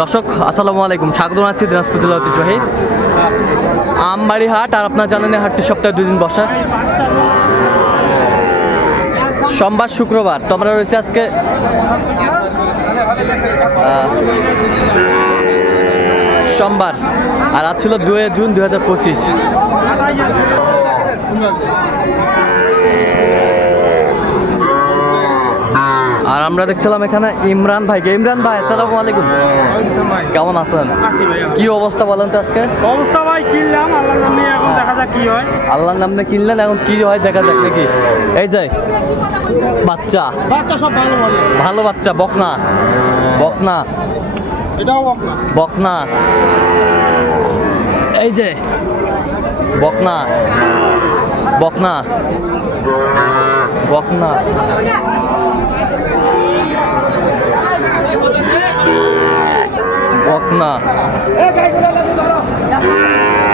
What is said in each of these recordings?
দর্শক, আসসালামু আলাইকুম। স্বাগত জানাচ্ছি দিনাজপুর জেলা ঐতিহ্যবাহী আমবাড়ি হাট আর আপনার জানেন হাটটি সপ্তাহে দুই দিন বসা। সোমবার, শুক্রবার। তো আমরা রয়েছে আজকে সোমবার। আর আজ ছিল দুই জুন দুই হাজার পঁচিশ আর আমরা দেখছিলাম এখানে ইমরান ভাইকে। ইমরান ভাই আসসালামু আলাইকুম। কেমন আছেন? কি অবস্থা বলেন তো আজকে? অবস্থা ভাই কিনলাম আল্লাহর নামে এখন দেখা যাক কি হয়। আল্লাহর নাম কিনলেন এখন কি হয় দেখা যাক নাকি? এই যে বাচ্চা। বাচ্চা সব ভালো ভালো। ভালো বাচ্চা বকনা। বকনা। এটাও বকনা। বকনা। এই যে বকনা। বকনা। বকনা। বকনা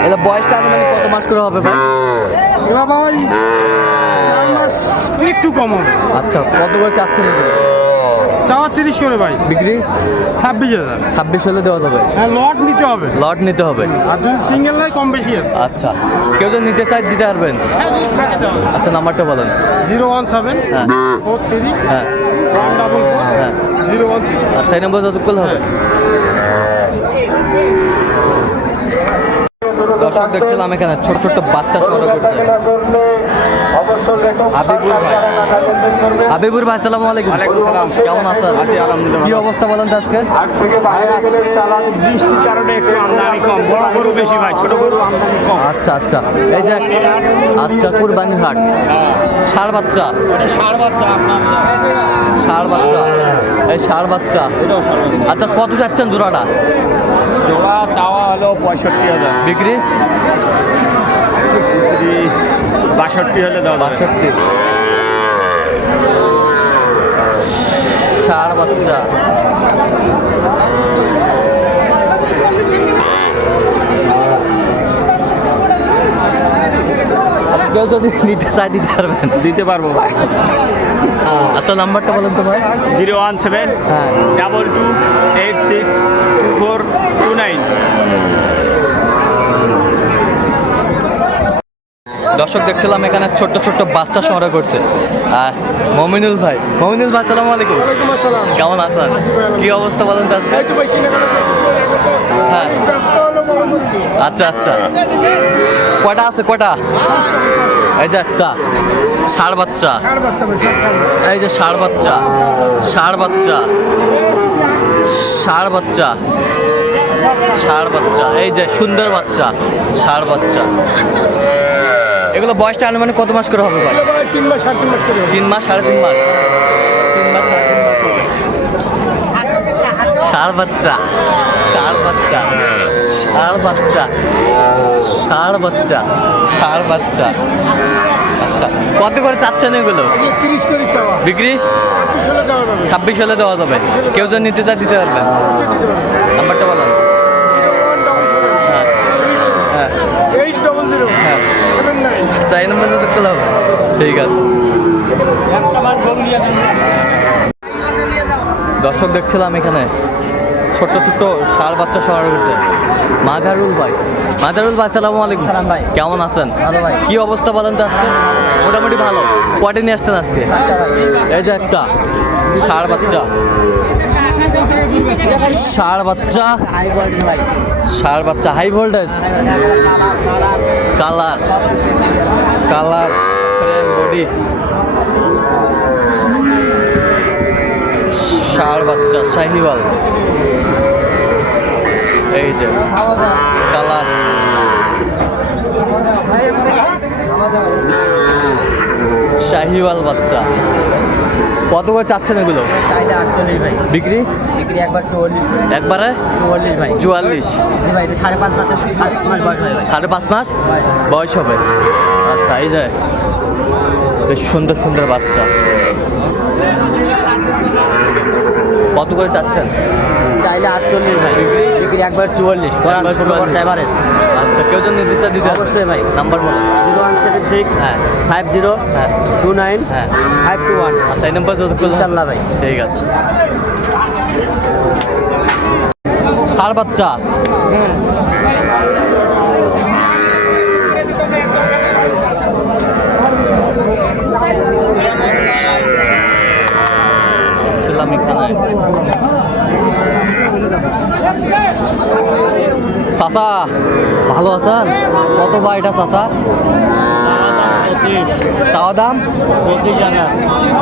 এটা বয়সটা আনুমানিক কত মাস করে হবে ভাই? এবার ভাই চার মাস একটু কম হবে। আচ্ছা কত করে চাচ্ছেন? চাওয়া তিরিশ করে ভাই। বিক্রি? ছাব্বিশ হাজার। ছাব্বিশ হলে দেওয়া যাবে? হ্যাঁ লট নিতে হবে। লট নিতে হবে। আর যদি সিঙ্গেল নাই কম বেশি আছে। আচ্ছা কেউ যদি নিতে চাই দিতে পারবেন? আচ্ছা নাম্বারটা বলেন। জিরো ওয়ান সেভেন হ্যাঁ। ফোর থ্রি হ্যাঁ। ওয়ান ডাবল ফোর হ্যাঁ। জিরো ওয়ান আচ্ছা এই নম্বর যোগাযোগ করলে হবে। দর্শক দেখছিলাম এখানে ছোট ছোট বাচ্চা সংগ্রহ করতে। হাবিবুর ভাই। আসসালামু আলাইকুম। কেমন আছেন? আছি, কি অবস্থা বলেন তো আজকে? বৃষ্টির কারণে একটু আমদানি কম। বড় গরু বেশি ভাই ছোট গরু আমদানি কম। আচ্ছা আচ্ছা। এই যে আচ্ছা কুরবানি হাট। ষাড় বাচ্চা ষাড় বাচ্চা। ষাড় বাচ্চা। এই ষাড় বাচ্চা। আচ্ছা কত যাচ্ছেন জোড়াটা? জোড়া চাওয়া হলো পঁয়ষট্টি হাজার। বিক্রি? বাষট্টি হলে দাও বাষট্টি। ষাড় বাচ্চা। আচ্ছা, কেউ যদি নিতে চাই দিতে পারবেন। দিতে পারব ভাই। আচ্ছা নাম্বারটা বলেন তো ভাই। জিরো ওয়ান সেভেন হ্যাঁ। Double two eight six two four two nine দর্শক দেখছিলাম এখানে ছোট্ট ছোট্ট বাচ্চা সংগ্রহ করছে। আর মমিনুল ভাই। মমিনুল ভাই সালাম আলাইকুম। কেমন আছেন? কি অবস্থা বলেন তো আজকে? হ্যাঁ। আচ্ছা আচ্ছা। কটা আছে কটা এই যে একটা। ষাড় বাচ্চা। এই যে ষাড় বাচ্চা। ষাড় বাচ্চা। ষাড় বাচ্চা। ষাড় বাচ্চা। এই যে সুন্দর বাচ্চা। ষাড় বাচ্চা। এগুলো বয়সটা আনুমানিক কত মাস করে হবে ভাই? তিন মাস সাড়ে তিন মাস করে তিন মাস সাড়ে তিন মাস। তিন মাস সাড়ে তিন মাস ষাড় বাচ্চা ষাড় বাচ্চা ষাড় বাচ্চা ষাড় বাচ্চা ষাড় বাচ্চা। আচ্ছা কত করে চাচ্ছেন এগুলো? তিরিশ করে চাওয়া। বিক্রি? ছাব্বিশ হলে দেওয়া যাবে। কেউ যদি নিতে চায় দিতে পারবেন নাম্বারটা বলেন। হ্যাঁ হ্যাঁ। Eight double zero. হ্যাঁ। নাইন চাই নম্বর যোগাযোগ করলে হবে। ঠিক আছে। দর্শক দেখছিলাম এখানে ছোট্ট ছোট্ট ষাড় বাচ্চা সবার করছে মাজারুল ভাই। মাজারুল ভাই সালামু আলাইকুম। ভাই। কেমন আছেন? ভালো ভাই। কি অবস্থা বলেন তো আজকে? মোটামুটি ভালো। কয়টা নিয়ে আসছেন আজকে? এই যে একটা। ষাড় বাচ্চা। ষাড় বাচ্চা। ষাড় বাচ্চা high voltage colour colour frame body ষাড় বাচ্চা, শাহিওয়াল। এই যে কালার শাহিওয়াল বাচ্চা। কত করে চাচ্ছেন এগুলো? বিক্রি? বিক্রি একবার চুয়াল্লিশ একবারে? চুয়াল্লিশ ভাই। চুয়াল্লিশ। জি ভাই এটা সাড়ে পাঁচ মাস বয়স সাড়ে পাঁচ মাস? বয়স। বয়স হবে। আচ্ছা এই যায় বেশ সুন্দর সুন্দর বাচ্চা। কত করে চাচ্ছেন? চাইলে আটচল্লিশ ভাই বিক্রি একবার চুয়াল্লিশ বরান একবার ছোটো বড় 44 এভারেজ আচ্ছা কেউ যদি চায় দিতে অবশ্যই ভাই। নাম্বার বলেন জিরো ওয়ান সেভেন সিক্স হ্যাঁ। ফাইভ জিরো হ্যাঁ। টু নাইন হ্যাঁ। Five two one. আচ্ছা এই নাম্বার যোগাযোগ করলে? ইনশাল্লাহ ভাই। ঠিক আছে। ষাড় বাচ্চা। ছিলাম এখানে চাচা ভালো আছেন? কত বা এটা চাচা? চাওয়া দাম? পঁচিশ টাকা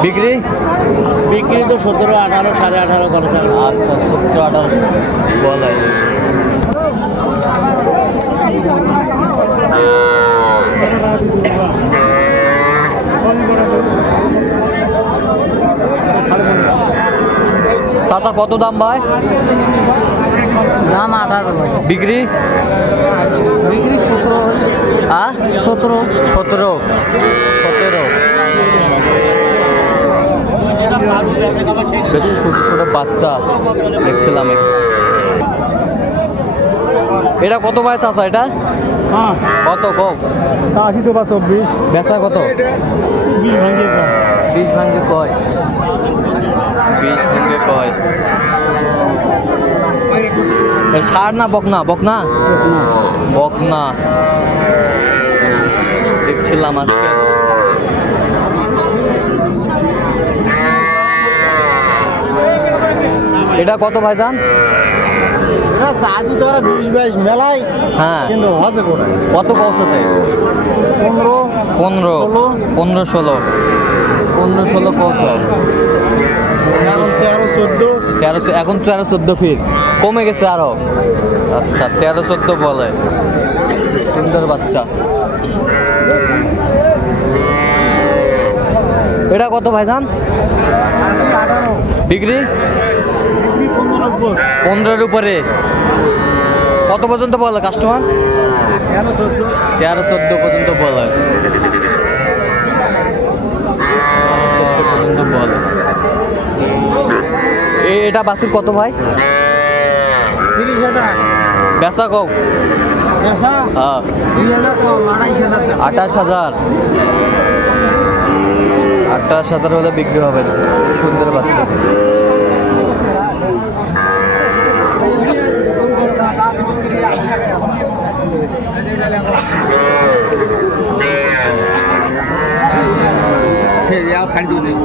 বিক্রি? বিক্রি তো সতেরো আঠারো সাড়ে আঠারো করে আচ্ছা সত্তর আঠারো। বলে। চাচা কত দাম ভাই? দাম আঠারো বিক্রি? বিক্রি সতেরো। হ্যাঁ? সতেরো। সতেরো। সতেরো। বেশ ছোট ছোট বাচ্চা দেখছিলাম এটা কত বয়স আছে এটা? হ্যাঁ। কত কম আশি তো বা চব্বিশ। বেচা কত? বিশ ভাঙ্গে বিষ ভাঙ্গে কয়। বিষ ভাঙ্গে কয়? সার না বকনা? বকনা? বকনা। দেখছিলাম আজকে। এটা কত ভাইজান? বিশ মেলায় হ্যাঁ। কিন্তু কত? পৌঁছতে? পনেরো। পনেরো। ষোলো। পনেরো ষোলো। পনেরো ষোলো পৌঁছ তেরো এখন তেরো চোদ্দ ফিট। কমে গেছে আরও। আচ্ছা তেরো চোদ্দ বলে। সুন্দর বাচ্চা। এটা কত ভাইজান? ডিগ্রি? পনেরোর উপরে। কত পর্যন্ত বলে কাস্টমার? তেরো চোদ্দ পর্যন্ত বলে চোদ্দ পর্যন্ত বলে এ- এটা বাসুর কত ভাই? তিরিশ হাজার। বেচা কম? হ্যাঁ। আঠাশ হাজার? আঠাশ হাজার হলে বিক্রি হবে। সুন্দর বাচ্চা। দাম